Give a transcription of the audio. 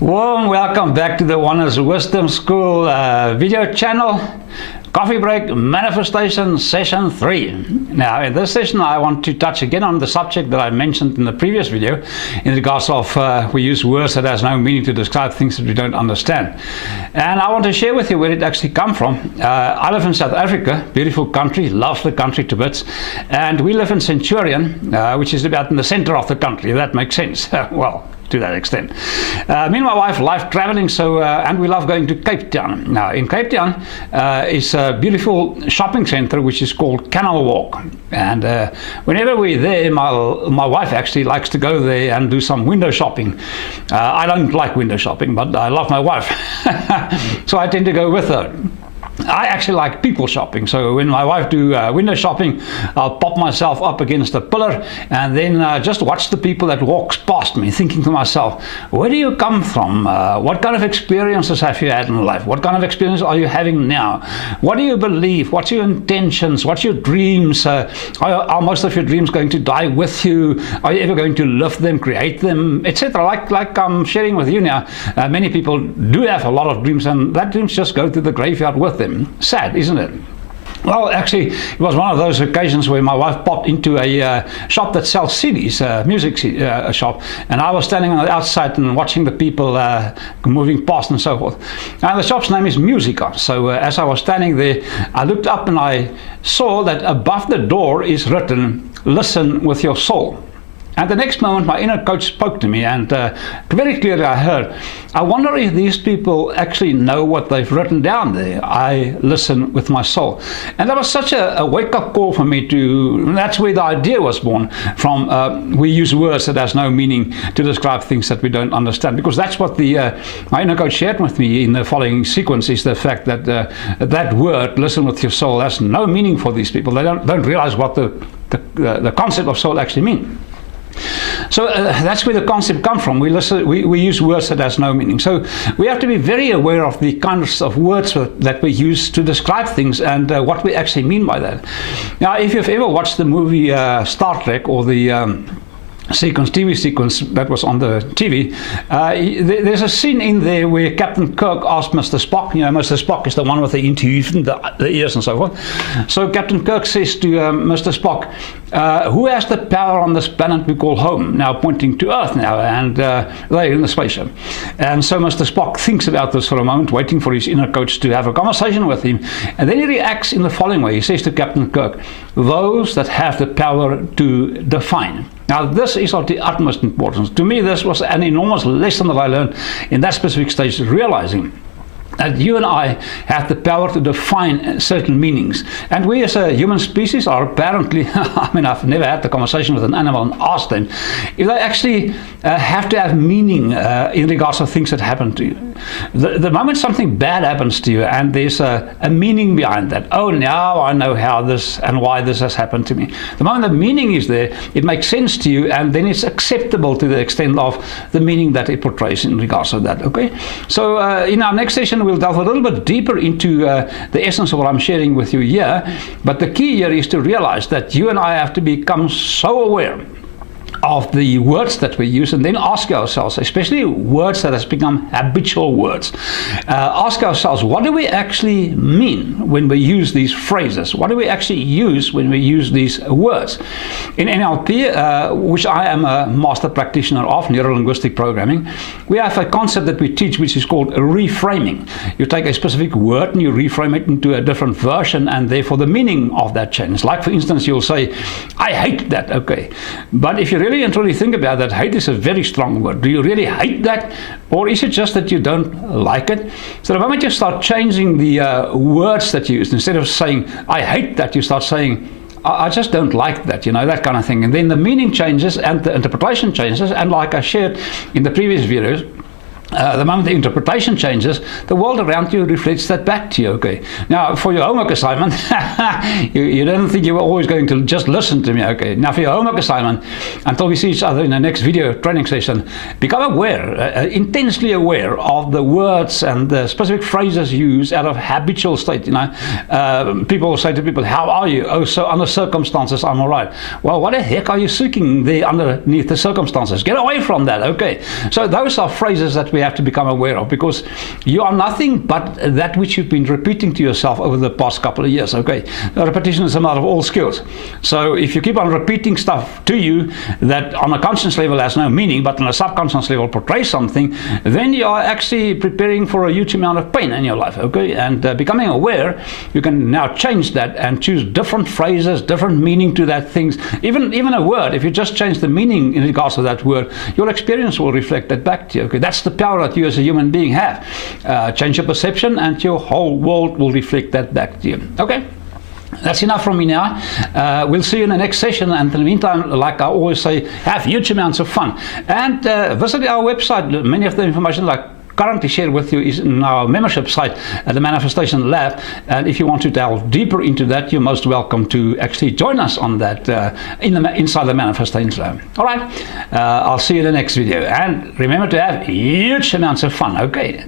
Warm welcome back to the Oneness Wisdom School video channel. Coffee break manifestation session 3. Now in this session I want to touch again on the subject that I mentioned in the previous video in regards of we use words that has no meaning to describe things that we don't understand. And I want to share with you where it actually come from. I live in South Africa, beautiful country, love the country to bits, and we live in Centurion, which is about in the center of the country, if that makes sense. Well, to that extent. Me and my wife like traveling, so and we love going to Cape Town. Now in Cape Town is a beautiful shopping center which is called Canal Walk, and whenever we're there, my wife actually likes to go there and do some window shopping. I don't like window shopping, but I love my wife, so I tend to go with her. I actually like people shopping, so when my wife do window shopping, I'll pop myself up against a pillar and then just watch the people that walks past me, thinking to myself, where do you come from? What kind of experiences have you had in life? What kind of experience are you having now? What do you believe? What's your intentions? What's your dreams? Are most of your dreams going to die with you? Are you ever going to live them, create them, etc.? Like I'm sharing with you now, many people do have a lot of dreams, and that dreams just go to the graveyard with them. Sad, isn't it? Well, actually, it was one of those occasions where my wife popped into a shop that sells CDs, music shop, and I was standing on the outside and watching the people moving past and so forth. And the shop's name is Musica. So as I was standing there, I looked up and I saw that above the door is written, "Listen with your soul." And the next moment, my inner coach spoke to me, and very clearly I heard, I wonder if these people actually know what they've written down there. I listen with my soul. And that was such a wake-up call for me that's where the idea was born from. We use words that has no meaning to describe things that we don't understand, because that's what my inner coach shared with me in the following sequence, is the fact that that word, listen with your soul, has no meaning for these people. They don't realize what the concept of soul actually means. So that's where the concept comes from. We use words that has no meaning. So we have to be very aware of the kinds of words that we use to describe things and what we actually mean by that. Now, if you've ever watched the movie Star Trek, or the TV sequence that was on the TV, there's a scene in there where Captain Kirk asked Mr. Spock, Mr. Spock is the one with the intuition, the ears and so forth. So Captain Kirk says to Mr. Spock, who has the power on this planet we call home? Now pointing to Earth now, and they're in the spaceship. And so Mr. Spock thinks about this for a moment, waiting for his inner coach to have a conversation with him. And then he reacts in the following way. He says to Captain Kirk, those that have the power to define. Now, this is of the utmost importance. To me, this was an enormous lesson that I learned in that specific stage, realizing that you and I have the power to define certain meanings. And we as a human species are apparently, I mean, I've never had the conversation with an animal and asked them if they actually have to have meaning in regards to things that happen to you. The moment something bad happens to you and there's a meaning behind that, oh, now I know how this and why this has happened to me. The moment the meaning is there, it makes sense to you, and then it's acceptable to the extent of the meaning that it portrays in regards to that, okay? So in our next session, we'll delve a little bit deeper into the essence of what I'm sharing with you here. But the key here is to realize that you and I have to become so aware of the words that we use, and then ask ourselves, especially words that has become habitual words, ask ourselves, what do we actually mean when we use these phrases? What do we actually use when we use these words? In NLP, which I am a master practitioner of, neuro-linguistic programming, we have a concept that we teach which is called reframing. You take a specific word and you reframe it into a different version, and therefore the meaning of that changes. Like, for instance, you'll say, I hate that, okay. But if you really and truly think about that, hate is a very strong word. Do you really hate that? Or is it just that you don't like it? So the moment you start changing the words that you use, instead of saying, I hate that, you start saying, I just don't like that, that kind of thing. And then the meaning changes and the interpretation changes. And like I shared in the previous videos, the moment the interpretation changes, the world around you reflects that back to you, okay? Now, for your homework assignment, you don't think you were always going to just listen to me, okay? Now, for your homework assignment, until we see each other in the next video training session, become aware, intensely aware of the words and the specific phrases used out of habitual state, People will say to people, how are you? Oh, so under circumstances, I'm all right. Well, what the heck are you seeking there underneath the circumstances? Get away from that, okay? So those are phrases that we have to become aware of, because you are nothing but that which you've been repeating to yourself over the past couple of years. Okay, repetition is a matter of all skills. So if you keep on repeating stuff to you that on a conscious level has no meaning, but on a subconscious level portrays something, then you are actually preparing for a huge amount of pain in your life. Okay, and becoming aware, you can now change that and choose different phrases, different meaning to that things. Even a word, if you just change the meaning in regards to that word, your experience will reflect that back to you. Okay, that's the power that you as a human being have. Change your perception and your whole world will reflect that back to you. Okay, that's enough from me now. We'll see you in the next session, and in the meantime, like I always say, have huge amounts of fun, and visit our website. Many of the information like currently shared with you is in our membership site at the Manifestation Lab, and if you want to delve deeper into that, you're most welcome to actually join us on that inside the Manifestation Lab. All right, I'll see you in the next video, and remember to have huge amounts of fun. Okay.